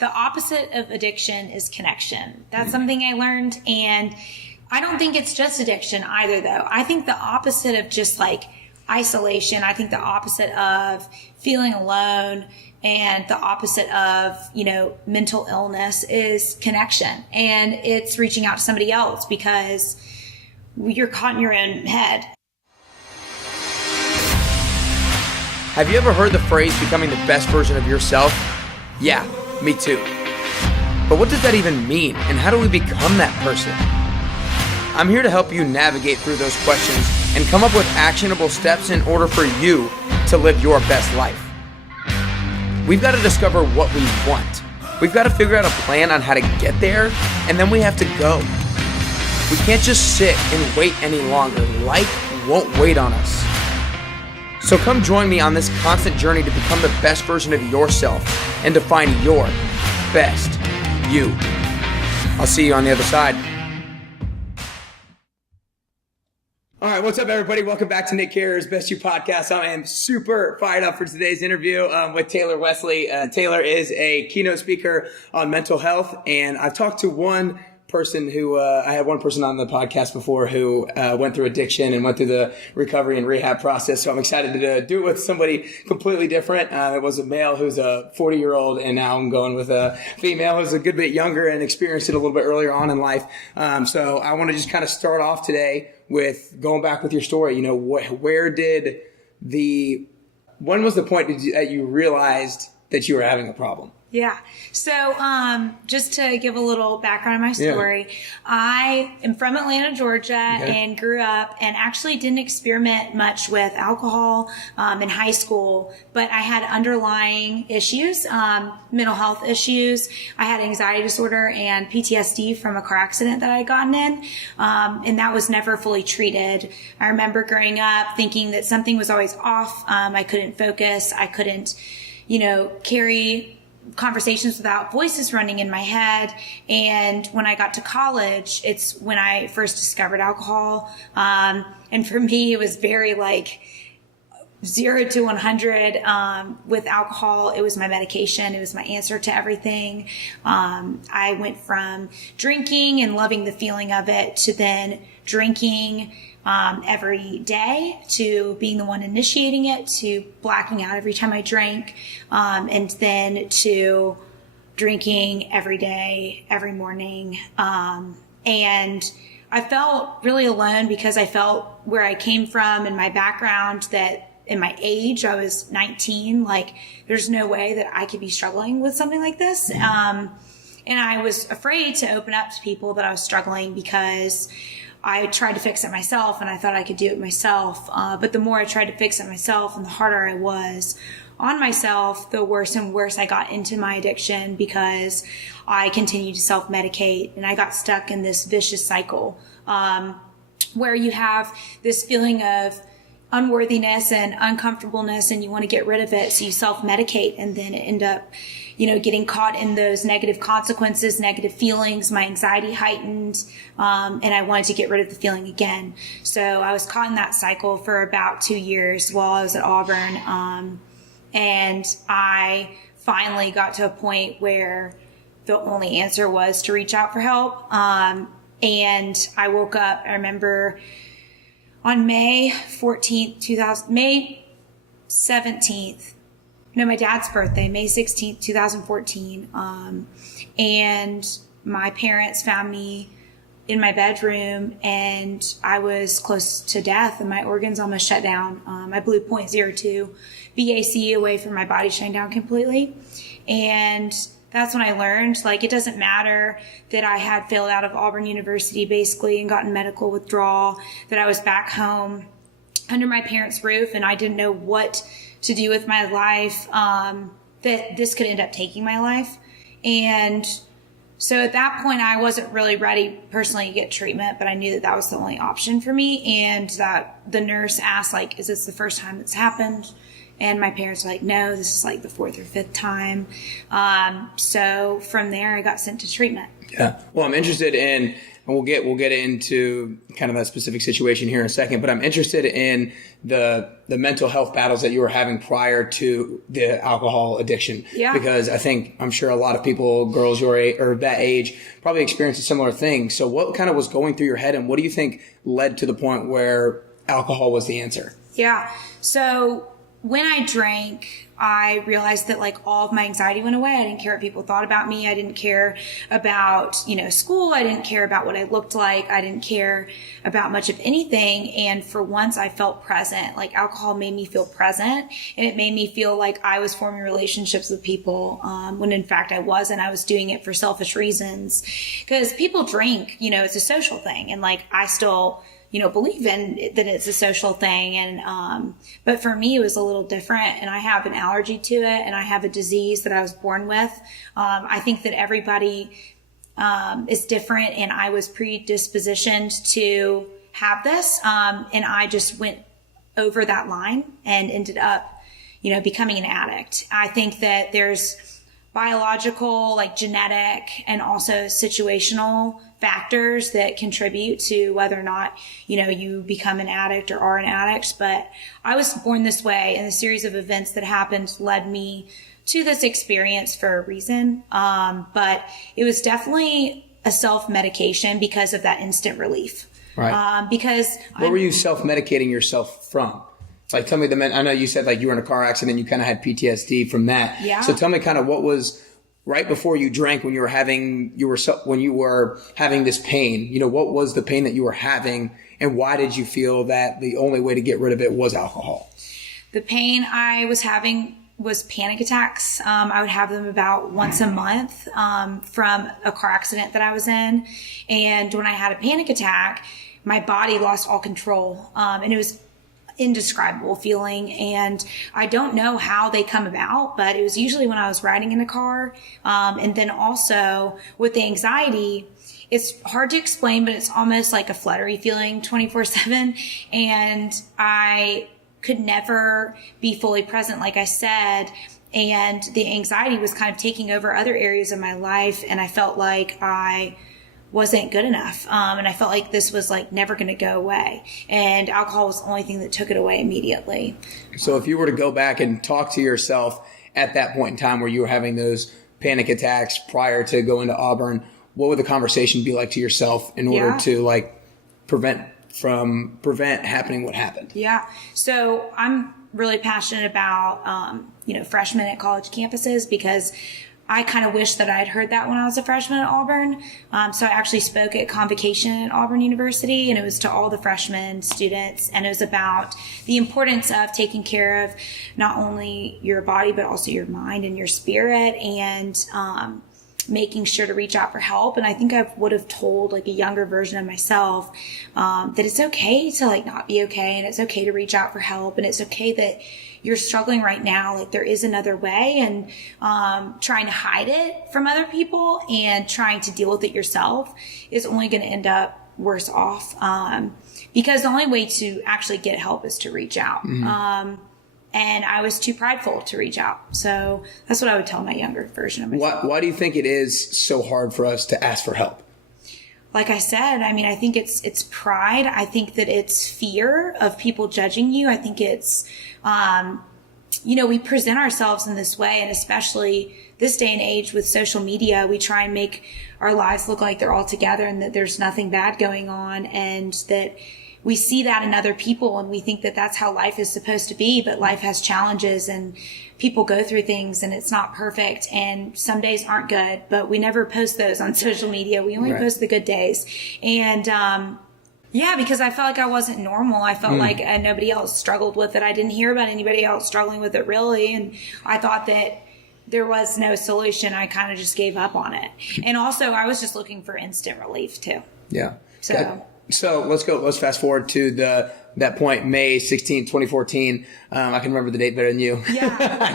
the opposite of addiction is connection. That's something I learned. And I don't think it's just addiction either, though. I think the opposite of just like isolation, I think the opposite of feeling alone and the opposite of, mental illness is connection. And it's reaching out to somebody else because you're caught in your own head. Have you ever heard the phrase becoming the best version of yourself? Yeah, me too. But what does that even mean? And how do we become that person? I'm here to help you navigate through those questions and come up with actionable steps in order for you to live your best life. We've got to discover what we want. We've got to figure out a plan on how to get there, and then we have to go. We can't just sit and wait any longer. Life won't wait on us. So come join me on this constant journey to become the best version of yourself and to find your best you. I'll see you on the other side. All right, what's up, everybody? Welcome back to Nick Carer's Best You podcast. I am super fired up for today's interview with Taylor Wesley. Taylor is a keynote speaker on mental health, and I've talked to one person who I had one person on the podcast before who went through addiction and went through the recovery and rehab process. So I'm excited to do it with somebody completely different. It was a male who's a 40-year-old, and now I'm going with a female who's a good bit younger and experienced it a little bit earlier on in life. So I want to just kind of start off today with going back with your story. When was the point that you realized that you were having a problem? Yeah. So, just to give a little background on my story, I am from Atlanta, Georgia, and grew up and actually didn't experiment much with alcohol, in high school, but I had underlying issues, mental health issues. I had anxiety disorder and PTSD from a car accident that I had gotten in, and that was never fully treated. I remember growing up thinking that something was always off. I couldn't focus. I couldn't, carry conversations without voices running in my head. And when I got to college, it's when I first discovered alcohol. And for me, it was very like 0 to 100. With alcohol, it was my medication. It was my answer to everything. I went from drinking and loving the feeling of it to then drinking every day, to being the one initiating it, to blacking out every time I drank, and then to drinking every day, every morning. And I felt really alone because I felt where I came from and my background, that in my age, I was 19, like there's no way that I could be struggling with something like this. And I was afraid to open up to people that I was struggling because I tried to fix it myself and I thought I could do it myself. But the more I tried to fix it myself and the harder I was on myself, the worse and worse I got into my addiction because I continued to self-medicate, and I got stuck in this vicious cycle, where you have this feeling of unworthiness and uncomfortableness and you want to get rid of it. So you self-medicate and then end up, getting caught in those negative consequences, negative feelings. My anxiety heightened, and I wanted to get rid of the feeling again. So I was caught in that cycle for about 2 years while I was at Auburn. And I finally got to a point where the only answer was to reach out for help. And I woke up, I remember on May 17th, my dad's birthday, May 16th, 2014. And my parents found me in my bedroom and I was close to death and my organs almost shut down. I blew 0.02 BAC away from my body shutting down completely. And that's when I learned, it doesn't matter that I had failed out of Auburn University basically and gotten medical withdrawal, that I was back home under my parents' roof and I didn't know what to do with my life, that this could end up taking my life. And so at that point, I wasn't really ready personally to get treatment, but I knew that that was the only option for me. And that the nurse asked, is this the first time that's happened? And my parents were like, no, this is like the 4th or 5th time. So from there, I got sent to treatment. Yeah. Well, I'm interested in, and we'll get into kind of that specific situation here in a second, but I'm interested in the mental health battles that you were having prior to the alcohol addiction. Yeah. Because I'm sure a lot of people, girls your age or that age, probably experienced a similar thing. So what kind of was going through your head, and what do you think led to the point where alcohol was the answer? Yeah. So when I drank, I realized that like all of my anxiety went away. I didn't care what people thought about me. I didn't care about, school. I didn't care about what I looked like. I didn't care about much of anything. And for once I felt present. Like alcohol made me feel present, and it made me feel like I was forming relationships with people, when in fact I wasn't. I was doing it for selfish reasons, because people drink, it's a social thing. And like, I still believe in that it's a social thing. And, but for me, it was a little different, and I have an allergy to it, and I have a disease that I was born with. I think that everybody, is different, and I was predispositioned to have this. And I just went over that line and ended up, becoming an addict. I think that there's biological, like genetic, and also situational factors that contribute to whether or not, you become an addict or are an addict. But I was born this way, and the series of events that happened led me to this experience for a reason. But it was definitely a self-medication because of that instant relief. Right. Because what were you self-medicating yourself from? Like, tell me I know you said like you were in a car accident, you kind of had PTSD from that. Yeah. So tell me kind of what was right before you drank, when you were having this pain, what was the pain that you were having, and why did you feel that the only way to get rid of it was alcohol? The pain I was having was panic attacks. I would have them about once a month, from a car accident that I was in. And when I had a panic attack, my body lost all control. And it was indescribable feeling, and I don't know how they come about, but it was usually when I was riding in a car. And then also with the anxiety, it's hard to explain, but it's almost like a fluttery feeling 24/7. And I could never be fully present, like I said. And the anxiety was kind of taking over other areas of my life. And I felt like I wasn't good enough. And I felt like this was like never going to go away. And alcohol was the only thing that took it away immediately. So if you were to go back and talk to yourself at that point in time where you were having those panic attacks prior to going to Auburn, what would the conversation be like to yourself in order to like prevent happening what happened? Yeah. So I'm really passionate about, freshmen at college campuses, because I kind of wish that I had heard that when I was a freshman at Auburn. So I actually spoke at Convocation at Auburn University, and it was to all the freshman students. And it was about the importance of taking care of not only your body, but also your mind and your spirit, and making sure to reach out for help. And I think I would have told like a younger version of myself that it's okay to like not be okay, and it's okay to reach out for help, and it's okay that you're struggling right now. Like there is another way, and trying to hide it from other people and trying to deal with it yourself is only going to end up worse off. Because the only way to actually get help is to reach out. Mm-hmm. And I was too prideful to reach out. So that's what I would tell my younger version of myself. Why do you think it is so hard for us to ask for help? Like I said, I think it's pride. I think that it's fear of people judging you. I think it's, we present ourselves in this way, and especially this day and age with social media, we try and make our lives look like they're all together and that there's nothing bad going on, and that we see that in other people, and we think that that's how life is supposed to be. But life has challenges, and people go through things, and it's not perfect, and some days aren't good, but we never post those on social media. We only post the good days. And because I felt like I wasn't normal. I felt like nobody else struggled with it. I didn't hear about anybody else struggling with it really, and I thought that there was no solution. I kind of just gave up on it. And also I was just looking for instant relief too. Yeah. So let's fast forward to that point, May 16, 2014. I can remember the date better than you. Yeah. I'm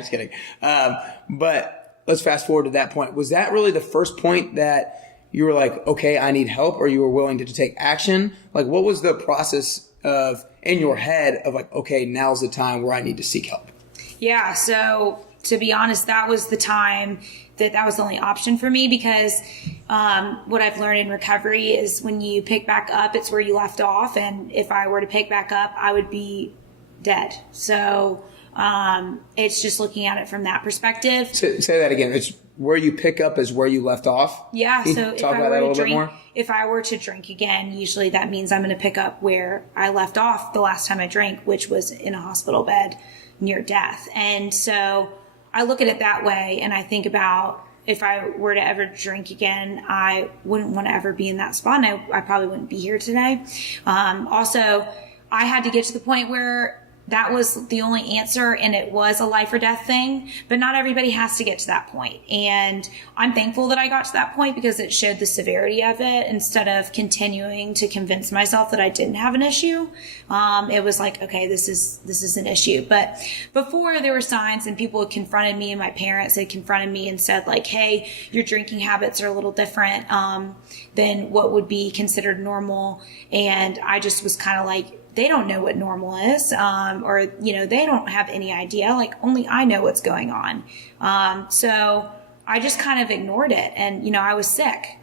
just kidding. But let's fast forward to that point. Was that really the first point that you were like, okay, I need help, or you were willing to take action? Like, what was the process in your head of like, okay, now's the time where I need to seek help? Yeah. So to be honest, that was the time that was the only option for me, because what I've learned in recovery is when you pick back up, it's where you left off. And if I were to pick back up, I would be dead. So it's just looking at it from that perspective. Say that again. It's where you pick up is where you left off. Yeah. So if talk I about that a were little to bit more. If I were to drink again, usually that means I'm going to pick up where I left off the last time I drank, which was in a hospital bed near death. And so I look at it that way, and I think about if I were to ever drink again, I wouldn't want to ever be in that spot, and I probably wouldn't be here today. Also, I had to get to the point where that was the only answer, and it was a life or death thing, but not everybody has to get to that point. And I'm thankful that I got to that point, because it showed the severity of it instead of continuing to convince myself that I didn't have an issue. It was like, okay, this is an issue. But before, there were signs, and people had confronted me, and my parents had confronted me and said like, hey, your drinking habits are a little different than what would be considered normal. And I just was kind of like, they don't know what normal is, or, they don't have any idea. Like, only I know what's going on. So I just kind of ignored it. And, I was sick.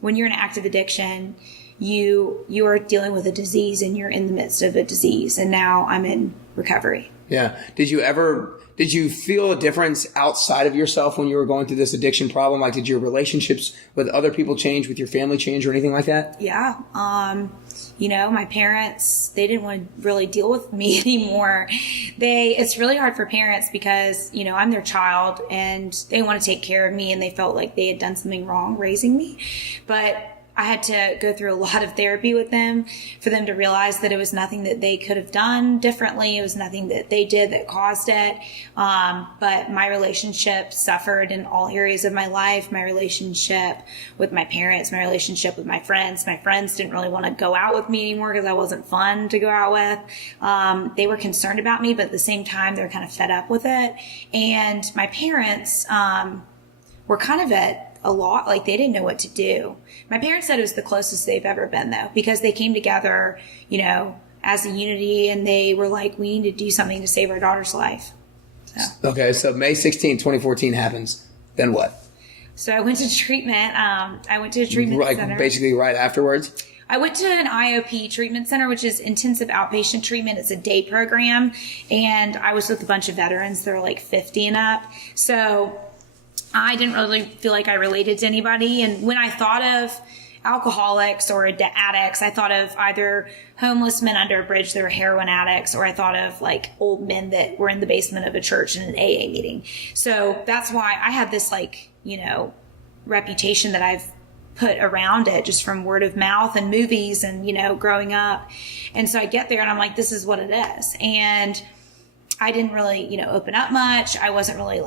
When you're in active addiction, you are dealing with a disease, and you're in the midst of a disease. And now I'm in recovery. Yeah. Did you feel a difference outside of yourself when you were going through this addiction problem? Like, did your relationships with other people change, with your family change, or anything like that? Yeah. My parents, they didn't want to really deal with me anymore. It's really hard for parents because, I'm their child, and they want to take care of me, and they felt like they had done something wrong raising me. But I had to go through a lot of therapy with them for them to realize that it was nothing that they could have done differently. It was nothing that they did that caused it. But my relationship suffered in all areas of my life. My relationship with my parents, my relationship with my friends. My friends didn't really want to go out with me anymore because I wasn't fun to go out with. They were concerned about me, but at the same time, they're kind of fed up with it. And my parents were kind of at a lot, like they didn't know what to do. My parents said it was the closest they've ever been, though, because they came together, as a unity, and they were like, we need to do something to save our daughter's life. Okay, so May 16, 2014 happens. Then what? So I went to treatment. I went to a treatment center. Basically right afterwards? I went to an IOP treatment center, which is intensive outpatient treatment. It's a day program. And I was with a bunch of veterans. They're like 50 and up. So I didn't really feel like I related to anybody. And when I thought of alcoholics or addicts, I thought of either homeless men under a bridge that were heroin addicts, or I thought of like old men that were in the basement of a church in an AA meeting. So that's why I had this reputation that I've put around it just from word of mouth and movies and, growing up. And so I get there and I'm like, this is what it is. And I didn't really, open up much. I wasn't really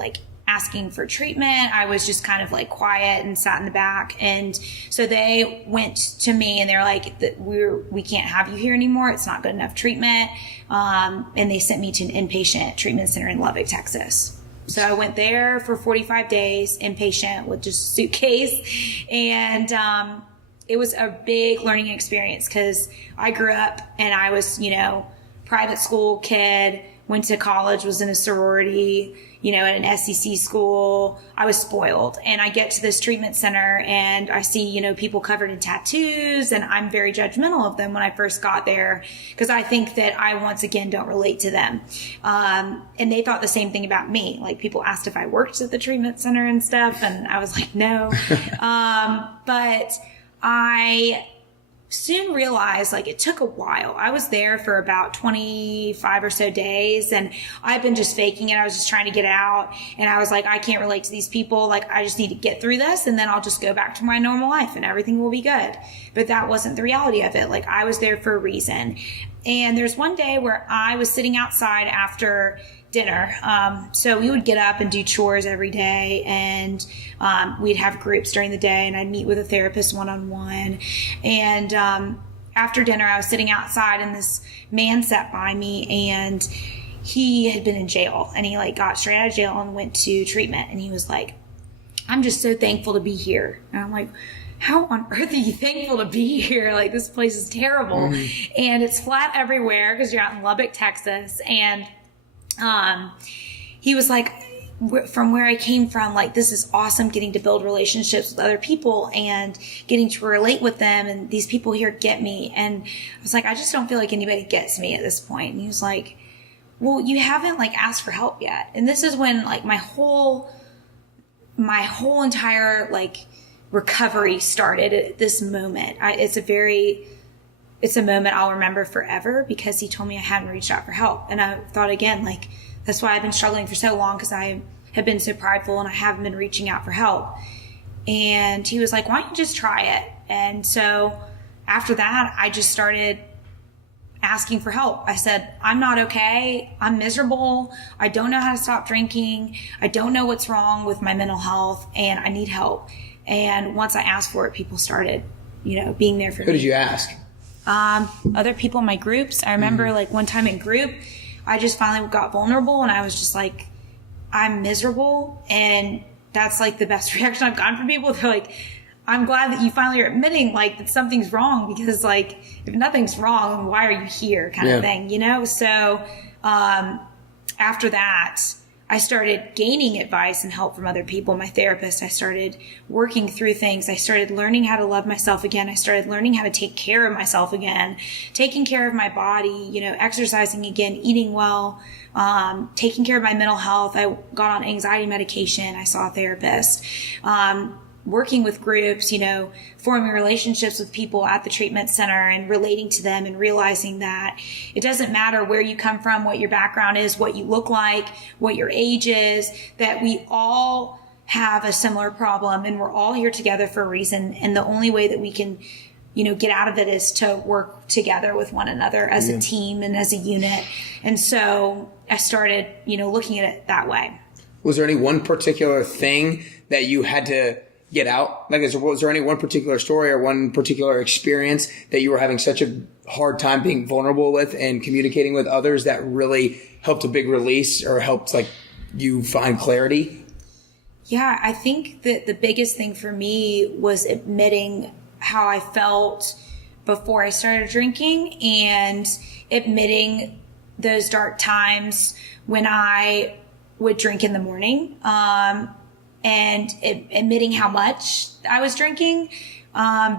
asking for treatment. I was just kind of quiet and sat in the back. And so they went to me and they're like, we can't have you here anymore. It's not good enough treatment. And they sent me to an inpatient treatment center in Lubbock, Texas. So I went there for 45 days, inpatient with just a suitcase. And it was a big learning experience because I grew up and I was, private school kid, went to college, was in a sorority, at an SEC school. I was spoiled. And I get to this treatment center and I see, people covered in tattoos, and I'm very judgmental of them when I first got there because I think that I, once again, don't relate to them. And they thought the same thing about me. People asked if I worked at the treatment center and stuff, and I was like, no. But I soon realized it took a while. I was there for about 25 or so days, and I've been just faking it. I was just trying to get out, and I was like, I can't relate to these people. I just need to get through this, and then I'll just go back to my normal life and everything will be good. But that wasn't the reality of it. I was there for a reason. And there's one day where I was sitting outside after dinner. So we would get up and do chores every day, and we'd have groups during the day, and I'd meet with a therapist one-on-one. And after dinner, I was sitting outside, and this man sat by me, and he had been in jail, and he got straight out of jail and went to treatment. And he was like, I'm just so thankful to be here. And I'm like, how on earth are you thankful to be here? Like, this place is terrible. And it's flat everywhere because you're out in Lubbock, Texas. And he was like, from where I came from, like, this is awesome, getting to build relationships with other people and getting to relate with them. And these people here get me. And I was like, I just don't feel like anybody gets me at this point. And he was like, well, you haven't like asked for help yet. And this is when like my whole entire like recovery started at this moment. It's a moment I'll remember forever because he told me I hadn't reached out for help. And I thought again, like, that's why I've been struggling for so long, because I have been so prideful and I haven't been reaching out for help. And he was like, why don't you just try it? And so after that, I just started asking for help. I said, I'm not okay. I'm miserable. I don't know how to stop drinking. I don't know what's wrong with my mental health, and I need help. And once I asked for it, people started, being there for me. Who did you ask? Other people in my groups. I remember like one time in group, I just finally got vulnerable and I was just like, I'm miserable. And that's like the best reaction I've gotten from people. They're like, I'm glad that you finally are admitting like that something's wrong, because like if nothing's wrong, why are you here kind of thing, So after that, I started gaining advice and help from other people. My therapist, I started working through things. I started learning how to love myself again. I started learning how to take care of myself again, taking care of my body, exercising again, eating well, taking care of my mental health. I got on anxiety medication. I saw a therapist. Working with groups, forming relationships with people at the treatment center and relating to them and realizing that it doesn't matter where you come from, what your background is, what you look like, what your age is, that we all have a similar problem and we're all here together for a reason. And the only way that we can, get out of it is to work together with one another as a team and as a unit. And so I started, looking at it that way. Was there any one particular thing that you had to get out? Like, was there any one particular story or one particular experience that you were having such a hard time being vulnerable with and communicating with others that really helped a big release or helped like you find clarity? Yeah, I think that the biggest thing for me was admitting how I felt before I started drinking and admitting those dark times when I would drink in the morning. And admitting how much I was drinking,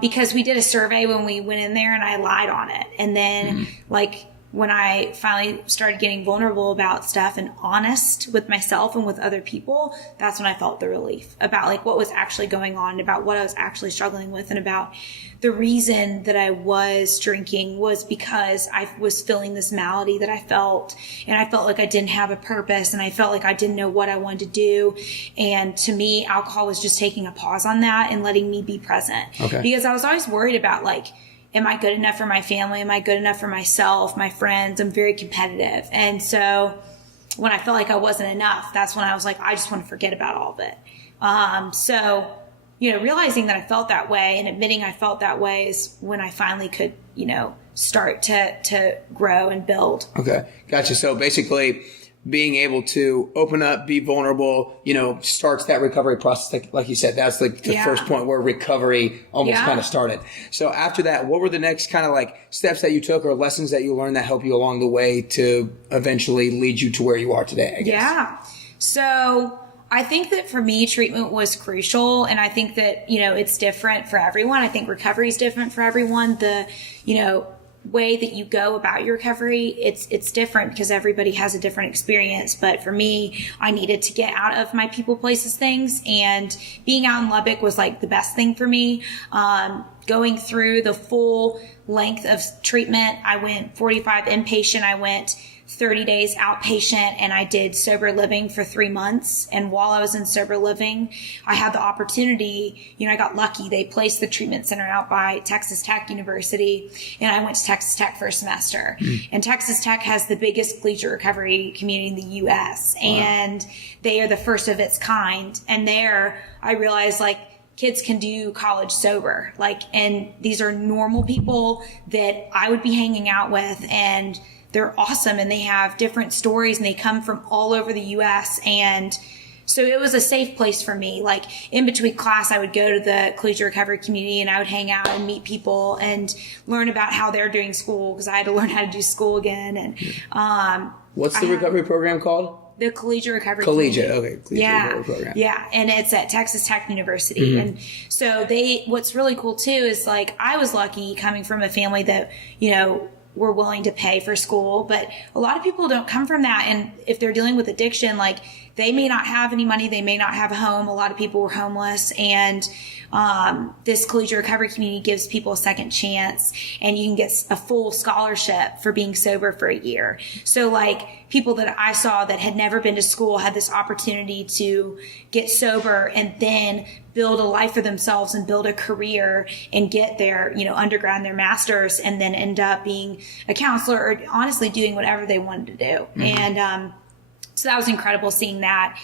because we did a survey when we went in there and I lied on it. And then like when I finally started getting vulnerable about stuff and honest with myself and with other people, that's when I felt the relief about like what was actually going on, about what I was actually struggling with, and about the reason that I was drinking was because I was feeling this malady that I felt, and I felt like I didn't have a purpose, and I felt like I didn't know what I wanted to do. And to me, alcohol was just taking a pause on that and letting me be present. Okay. Because I was always worried about like, am I good enough for my family? Am I good enough for myself, my friends? I'm very competitive. And so when I felt like I wasn't enough, that's when I was like, I just want to forget about all of it. So, realizing that I felt that way and admitting I felt that way is when I finally could, start to grow and build. Okay. Gotcha. So basically being able to open up, be vulnerable, starts that recovery process. Like you said, that's like the first point where recovery almost kind of started. So after that, what were the next kind of like steps that you took or lessons that you learned that helped you along the way to eventually lead you to where you are today, I guess? Yeah. So I think that for me, treatment was crucial. And I think that, it's different for everyone. I think recovery is different for everyone. The, way that you go about your recovery, it's different because everybody has a different experience. But for me, I needed to get out of my people, places, things, and being out in Lubbock was like the best thing for me. Going through the full length of treatment, I went 45 inpatient, I went 30 days outpatient, and I did sober living for 3 months. And while I was in sober living, I had the opportunity, I got lucky. They placed the treatment center out by Texas Tech University, and I went to Texas Tech for a semester. And Texas Tech has the biggest collegiate recovery community in the U.S. Wow. And they are the first of its kind. And there I realized like, kids can do college sober, and these are normal people that I would be hanging out with, and they're awesome, and they have different stories, and they come from all over the U.S. And So it was a safe place for me. Like in between class, I would go to the collegiate recovery community and I would hang out and meet people and learn about how they're doing school, because I had to learn how to do school again. And what's the recovery program called? The collegiate recovery. Collegiate, community. okay. Collegiate recovery program. Yeah, and it's at Texas Tech University. And so what's really cool too is like I was lucky coming from a family that, were willing to pay for school, but a lot of people don't come from that. And if they're dealing with addiction, like they may not have any money, they may not have a home. A lot of people were homeless, and this collegiate recovery community gives people a second chance, and you can get a full scholarship for being sober for a year. So like people that I saw that had never been to school had this opportunity to get sober and then build a life for themselves and build a career and get their, undergrad and their master's, and then end up being a counselor or honestly doing whatever they wanted to do. And so that was incredible seeing that.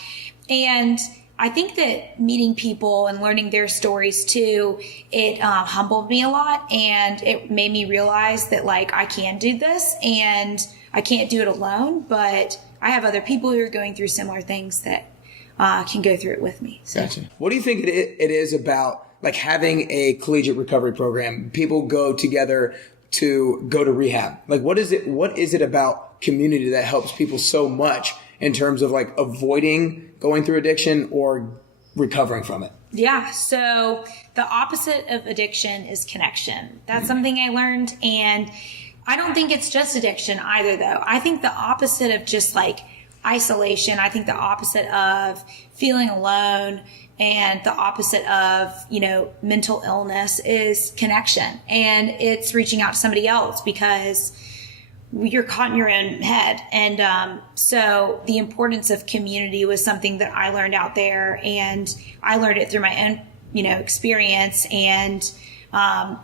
And I think that meeting people and learning their stories too, it humbled me a lot, and it made me realize that like I can do this and I can't do it alone, but I have other people who are going through similar things that can go through it with me. So. Gotcha. What do you think it is about like having a collegiate recovery program? People go together to go to rehab. Like what is it about community that helps people so much in terms of like avoiding going through addiction or recovering from it? Yeah. So the opposite of addiction is connection. That's something I learned. And I don't think it's just addiction either, though. I think the opposite of just like isolation, I think the opposite of feeling alone, and the opposite of, mental illness is connection. And it's reaching out to somebody else, because you're caught in your own head. And so the importance of community was something that I learned out there, and I learned it through my own, experience, and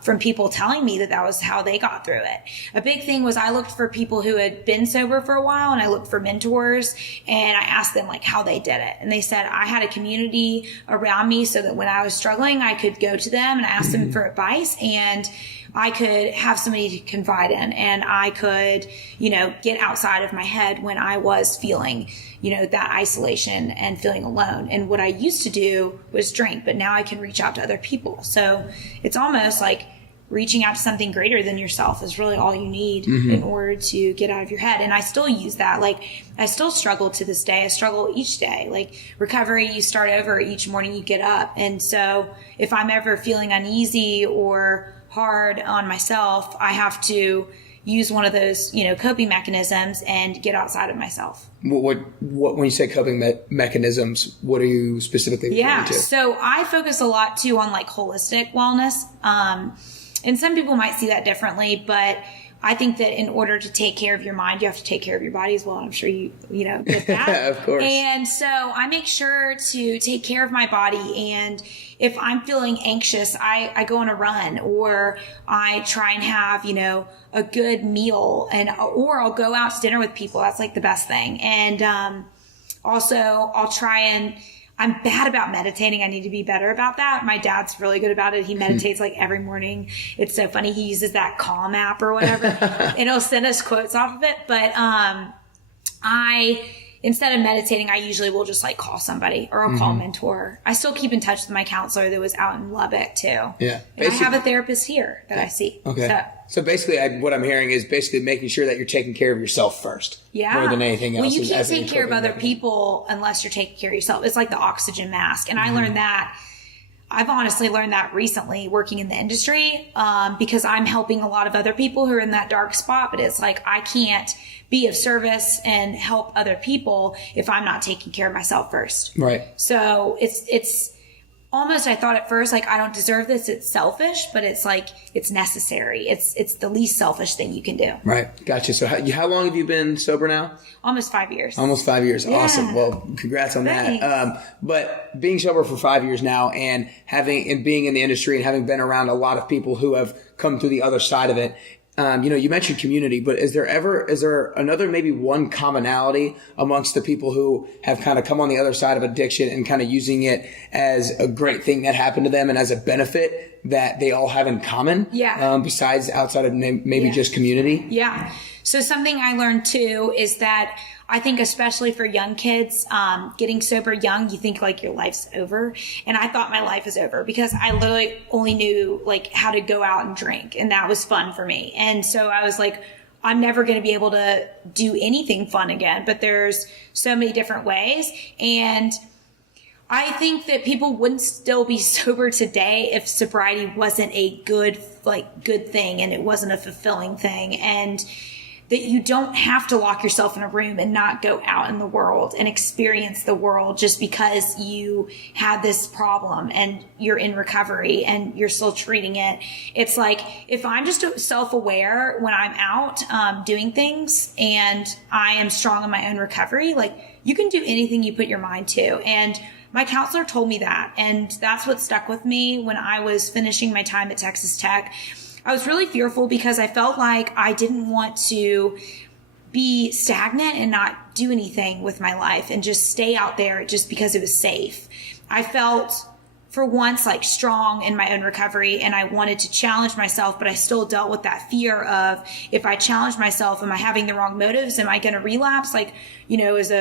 from people telling me that was how they got through it. A big thing was I looked for people who had been sober for a while, and I looked for mentors, and I asked them like how they did it. And they said I had a community around me so that when I was struggling, I could go to them and ask them for advice, and I could have somebody to confide in, and I could, get outside of my head when I was feeling, that isolation and feeling alone. And what I used to do was drink, but now I can reach out to other people. So it's almost like reaching out to something greater than yourself is really all you need in order to get out of your head. And I still use that. Like I still struggle to this day. I struggle each day. Like recovery, you start over each morning you get up. And so if I'm ever feeling uneasy or hard on myself, I have to use one of those, coping mechanisms and get outside of myself. What when you say coping mechanisms, what are you specifically referring to? So I focus a lot too on like holistic wellness. And some people might see that differently, but I think that in order to take care of your mind, you have to take care of your body as well. I'm sure you get that. Of course. And so I make sure to take care of my body. And if I'm feeling anxious, I go on a run, or I try and have, a good meal, or I'll go out to dinner with people. That's like the best thing. And also I'll try and I'm bad about meditating. I need to be better about that. My dad's really good about it. He meditates like every morning. It's so funny. He uses that Calm app or whatever, and he'll send us quotes off of it. But instead of meditating, I usually will just like call somebody, or I'll call a mentor. I still keep in touch with my counselor that was out in Lubbock too. Yeah. And I have a therapist here that I see. Okay. So basically what I'm hearing is basically making sure that you're taking care of yourself first. Yeah. More than anything else. Well, you can't take care of other people unless you're taking care of yourself. It's like the oxygen mask. And I learned that. I've honestly learned that recently working in the industry, because I'm helping a lot of other people who are in that dark spot. But it's like I can't be of service and help other people if I'm not taking care of myself first. Right. So it's almost, I thought at first, like, I don't deserve this. It's selfish, but it's like, it's necessary. It's the least selfish thing you can do. Right. Gotcha. So how long have you been sober now? Almost 5 years. Almost 5 years. Yeah. Awesome. Well, congrats on Thanks. that. But being sober for 5 years now, and being in the industry and having been around a lot of people who have come through the other side of it, you mentioned community, but is there another, maybe one commonality amongst the people who have kind of come on the other side of addiction and kind of using it as a great thing that happened to them and as a benefit that they all have in common? Yeah. Besides outside of maybe just community? Yeah. So something I learned too is that I think especially for young kids, getting sober young, you think like your life's over. And I thought my life was over because I literally only knew like how to go out and drink. And that was fun for me. And so I was like, I'm never going to be able to do anything fun again, but there's so many different ways. And I think that people wouldn't still be sober today if sobriety wasn't a good thing and it wasn't a fulfilling thing. And that you don't have to lock yourself in a room and not go out in the world and experience the world just because you had this problem and you're in recovery and you're still treating it. It's like, if I'm just self-aware when I'm out doing things and I am strong in my own recovery, like you can do anything you put your mind to. And my counselor told me that. And that's what stuck with me when I was finishing my time at Texas Tech. I was really fearful because I felt like I didn't want to be stagnant and not do anything with my life and just stay out there just because it was safe. I felt for once like strong in my own recovery and I wanted to challenge myself, but I still dealt with that fear of, if I challenge myself, am I having the wrong motives? Am I going to relapse? Like, is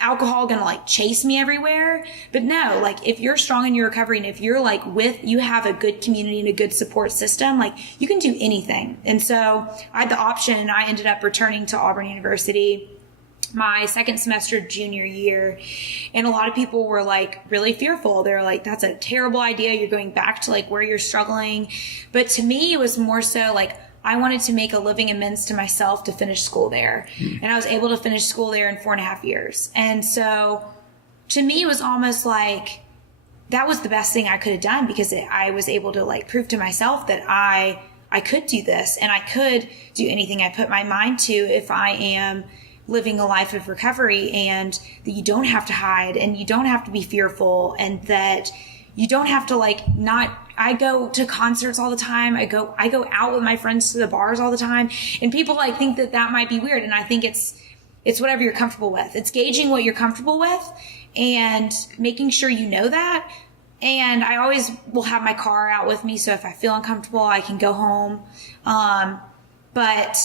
alcohol gonna like chase me everywhere? But no, like if you're strong in your recovery and if you're like you have a good community and a good support system, like you can do anything. And so I had the option and I ended up returning to Auburn University my second semester junior year. And a lot of people were like really fearful. They're like, that's a terrible idea. You're going back to like where you're struggling. But to me, it was more so like, I wanted to make a living amends to myself to finish school there. And I was able to finish school there in 4.5 years. And so to me, it was almost like that was the best thing I could have done because I was able to like prove to myself that I could do this and I could do anything I put my mind to if I am living a life of recovery, and that you don't have to hide and you don't have to be fearful, and that you don't have to I go to concerts all the time. I go out with my friends to the bars all the time, and people like think that might be weird. And I think it's whatever you're comfortable with. It's gauging what you're comfortable with and making sure you know that. And I always will have my car out with me. So if I feel uncomfortable, I can go home. But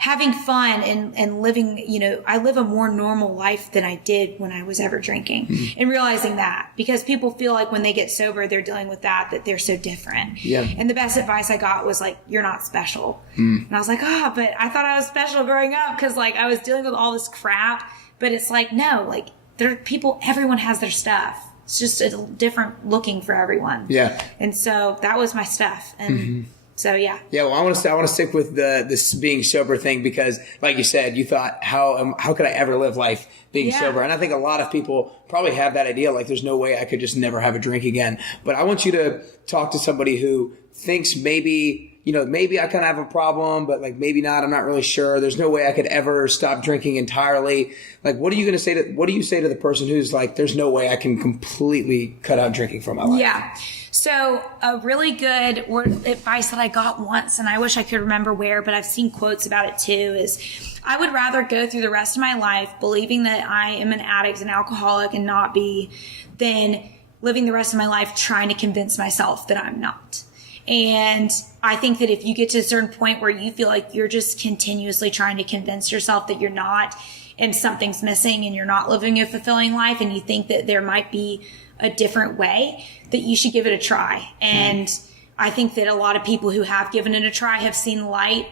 having fun and living, I live a more normal life than I did when I was ever drinking, and realizing that, because people feel like when they get sober, they're dealing with that they're so different. Yeah. And the best advice I got was like, you're not special. And I was like, but I thought I was special growing up because like I was dealing with all this crap, but it's like, no, like there are people, everyone has their stuff. It's just a different looking for everyone. Yeah. And so that was my stuff. And so, yeah. Yeah. Well, I want to stick with this being sober thing, because like you said, you thought, how could I ever live life being sober? And I think a lot of people probably have that idea. Like, there's no way I could just never have a drink again. But I want you to talk to somebody who thinks maybe I kind of have a problem, but like maybe not. I'm not really sure. There's no way I could ever stop drinking entirely. Like, what do you say to the person who's like, there's no way I can completely cut out drinking from my life? Yeah. So a really good advice that I got once, and I wish I could remember where, but I've seen quotes about it too, is I would rather go through the rest of my life believing that I am an addict, an alcoholic, and not be, than living the rest of my life trying to convince myself that I'm not. And I think that if you get to a certain point where you feel like you're just continuously trying to convince yourself that you're not, and something's missing and you're not living a fulfilling life, and you think that there might be a different way, that you should give it a try. And I think that a lot of people who have given it a try have seen light,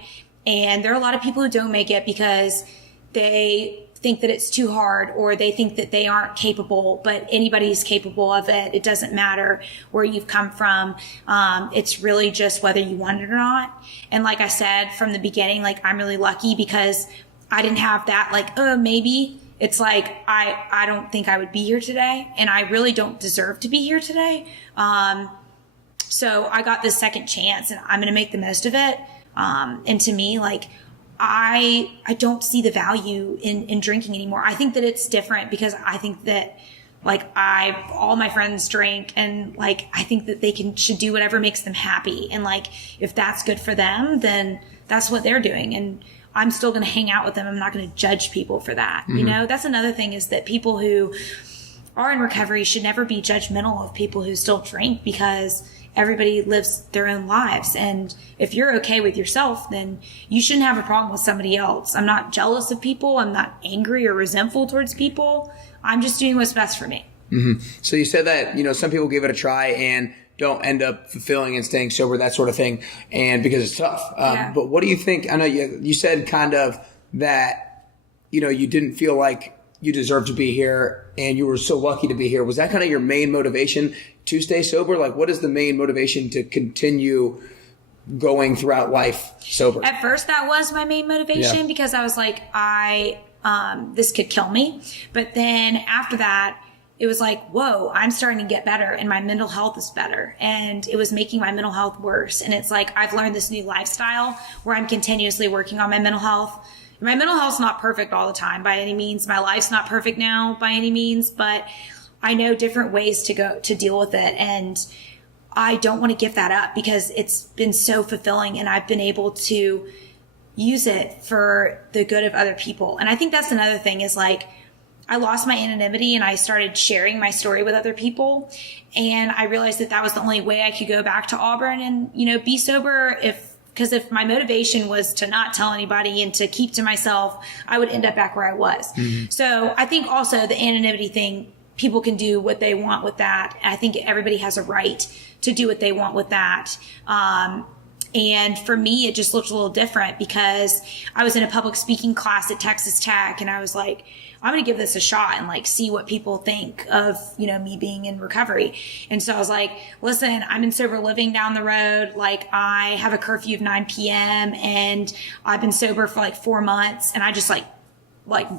and there are a lot of people who don't make it because they think that it's too hard, or they think that they aren't capable, but anybody's capable of it. It doesn't matter where you've come from. It's really just whether you want it or not. And like I said from the beginning, like I'm really lucky because I didn't have that like, maybe. It's like, I don't think I would be here today, and I really don't deserve to be here today. So I got this second chance, and I'm going to make the most of it. And to me, like, I don't see the value in drinking anymore. I think that it's different because I think that like all my friends drink, and like, I think that they should do whatever makes them happy. And like, if that's good for them, then that's what they're doing. And I'm still going to hang out with them. I'm not going to judge people for that. That's another thing, is that people who are in recovery should never be judgmental of people who still drink, because everybody lives their own lives. And if you're okay with yourself, then you shouldn't have a problem with somebody else. I'm not jealous of people. I'm not angry or resentful towards people. I'm just doing what's best for me. Mm-hmm. So you said that, some people give it a try and don't end up fulfilling and staying sober, that sort of thing, and because it's tough. But what do you think? I know you said kind of that, you didn't feel like you deserved to be here and you were so lucky to be here. Was that kind of your main motivation to stay sober? Like, what is the main motivation to continue going throughout life sober? At first, that was my main motivation, because I was like, this could kill me. But then after that, it was like, whoa, I'm starting to get better and my mental health is better. And it was making my mental health worse. And it's like, I've learned this new lifestyle where I'm continuously working on my mental health. My mental health's not perfect all the time by any means. My life's not perfect now by any means, but I know different ways to deal with it. And I don't want to give that up, because it's been so fulfilling and I've been able to use it for the good of other people. And I think that's another thing is like, I lost my anonymity and I started sharing my story with other people. And I realized that was the only way I could go back to Auburn and, be sober. Because if my motivation was to not tell anybody and to keep to myself, I would end up back where I was. Mm-hmm. So I think also the anonymity thing, people can do what they want with that. I think everybody has a right to do what they want with that. And for me, it just looked a little different, because I was in a public speaking class at Texas Tech and I was like, I'm going to give this a shot and like see what people think of, me being in recovery. And so I was like, listen, I'm in sober living down the road. Like, I have a curfew of 9 p.m. and I've been sober for like 4 months, and I just like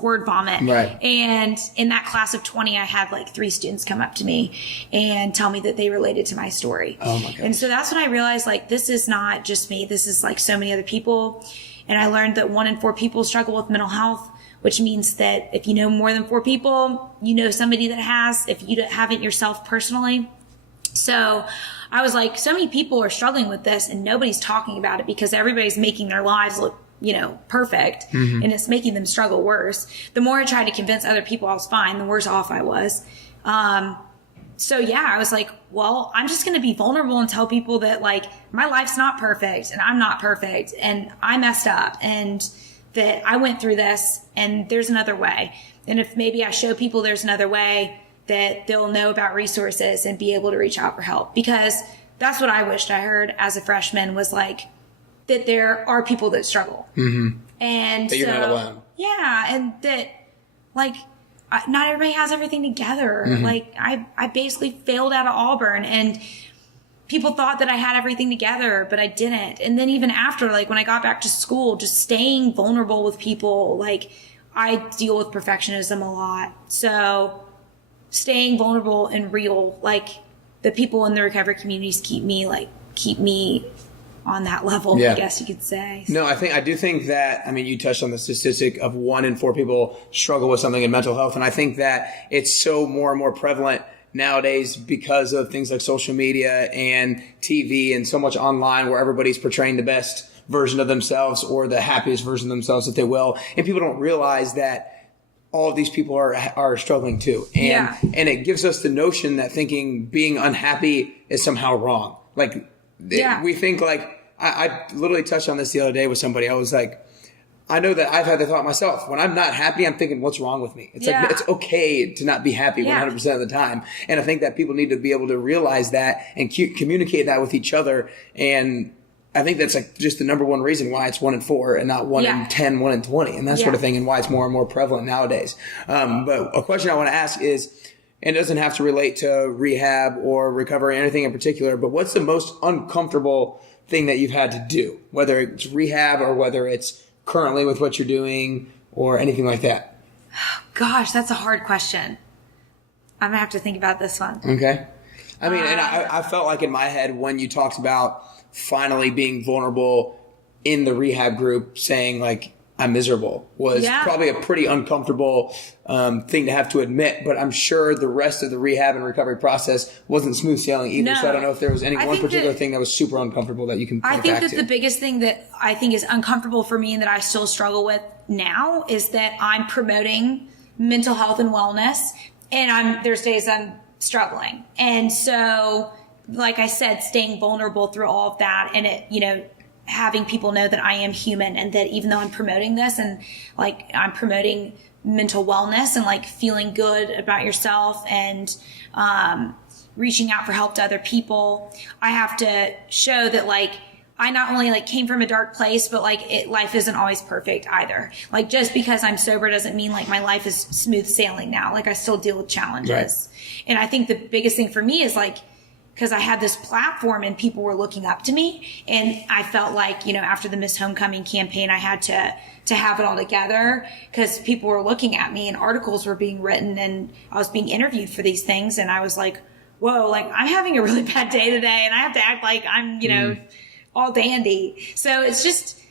word vomit. Right. And in that class of 20, I had like 3 students come up to me and tell me that they related to my story. Oh my God. And so that's when I realized, like, this is not just me. This is like so many other people. And I learned that 1 in 4 people struggle with mental health, which means that if you know more than 4 people, you know somebody that has, if you haven't yourself personally. So I was like, so many people are struggling with this and nobody's talking about it, because everybody's making their lives look, perfect. Mm-hmm. And it's making them struggle worse. The more I tried to convince other people I was fine, the worse off I was. So yeah, I was like, well, I'm just going to be vulnerable and tell people that like my life's not perfect and I'm not perfect and I messed up and that I went through this and there's another way. And if maybe I show people there's another way, that they'll know about resources and be able to reach out for help. Because that's what I wished I heard as a freshman, was like, that there are people that struggle. Mm-hmm. And that you're not alone. Yeah. And that like, not everybody has everything together. Mm-hmm. Like I basically failed out of Auburn and people thought that I had everything together, but I didn't. And then even after, like when I got back to school, just staying vulnerable with people, like I deal with perfectionism a lot. So staying vulnerable and real, like the people in the recovery communities keep me on that level, yeah. I guess you could say. No, I do think that, you touched on the statistic of 1 in 4 people struggle with something in mental health. And I think that it's so more and more prevalent nowadays because of things like social media and TV and so much online where everybody's portraying the best version of themselves or the happiest version of themselves that they will. And people don't realize that all of these people are struggling too. And it gives us the notion that thinking being unhappy is somehow wrong. Like, we think like, I literally touched on this the other day with somebody. I was like, I know that I've had the thought myself. When I'm not happy, I'm thinking, what's wrong with me? It's like, it's okay to not be happy 100% of the time. And I think that people need to be able to realize that and communicate that with each other. And I think that's like just the number one reason why it's 1 in 4 and not 1 in 10, 1 in 20 and that sort of thing, and why it's more and more prevalent nowadays. But a question I want to ask is, and it doesn't have to relate to rehab or recovery or anything in particular, but what's the most uncomfortable thing that you've had to do, whether it's rehab or whether it's currently with what you're doing or anything like that? Gosh, that's a hard question. I'm gonna have to think about this one. Okay. And I felt like in my head when you talked about finally being vulnerable in the rehab group, saying like, I'm miserable, was probably a pretty uncomfortable thing to have to admit. But I'm sure the rest of the rehab and recovery process wasn't smooth sailing either. No. So I don't know if there was any one particular thing that was super uncomfortable that you can point back to. I think that the biggest thing that I think is uncomfortable for me and that I still struggle with now is that I'm promoting mental health and wellness And there's days I'm struggling. And so, like I said, staying vulnerable through all of that, and it, having people know that I am human, and that even though I'm promoting this, and like I'm promoting mental wellness and like feeling good about yourself, and reaching out for help to other people, I have to show that like I not only like came from a dark place, but like life isn't always perfect either. Like just because I'm sober doesn't mean like my life is smooth sailing now. Like I still deal with challenges. Right. And I think the biggest thing for me is like, because I had this platform and people were looking up to me, and I felt like, after the Miss Homecoming campaign, I had to have it all together because people were looking at me and articles were being written and I was being interviewed for these things. And I was like, whoa, like I'm having a really bad day today and I have to act like I'm, all dandy. So it's just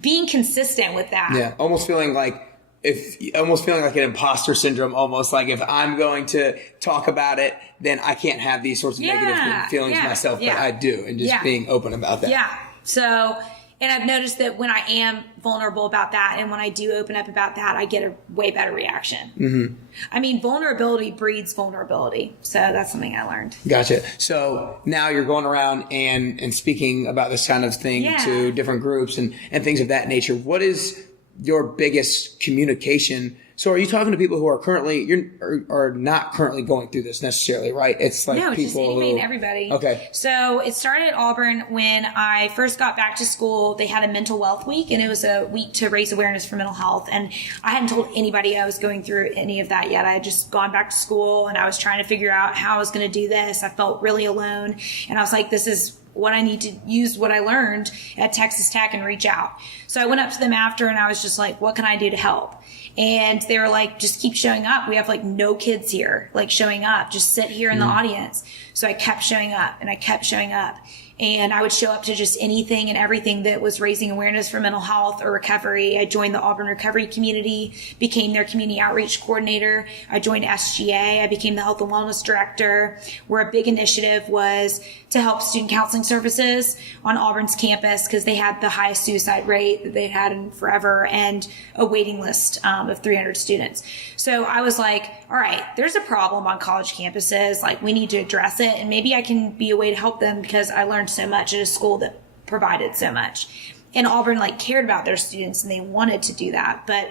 being consistent with that. Yeah. Almost feeling like an imposter syndrome, almost like if I'm going to talk about it, then I can't have these sorts of negative feelings myself, but I do. And just being open about that. Yeah. So, and I've noticed that when I am vulnerable about that and when I do open up about that, I get a way better reaction. Mm-hmm. I mean, vulnerability breeds vulnerability. So that's something I learned. Gotcha. So now you're going around and speaking about this kind of thing to different groups and things of that nature. What is your biggest communication? So are you talking to people who are currently, are not currently going through this necessarily, right? It's like people just anybody and everybody. Okay. So it started at Auburn when I first got back to school. They had a mental wealth week, and it was a week to raise awareness for mental health. And I hadn't told anybody I was going through any of that yet. I had just gone back to school and I was trying to figure out how I was going to do this. I felt really alone. And I was like, this is what I need to use what I learned at Texas Tech and reach out. So I went up to them after and I was just like, what can I do to help? And they were like, just keep showing up. We have like no kids here, like showing up, just sit here in the audience. So I kept showing up and I kept showing up. And I would show up to just anything and everything that was raising awareness for mental health or recovery. I joined the Auburn Recovery Community, became their community outreach coordinator. I joined SGA. I became the health and wellness director, where a big initiative was to help student counseling services on Auburn's campus because they had the highest suicide rate that they'd had in forever and a waiting list of 300 students. So I was like, all right, there's a problem on college campuses. Like we need to address it, and maybe I can be a way to help them because I learned so much at a school that provided so much. And Auburn like cared about their students and they wanted to do that. But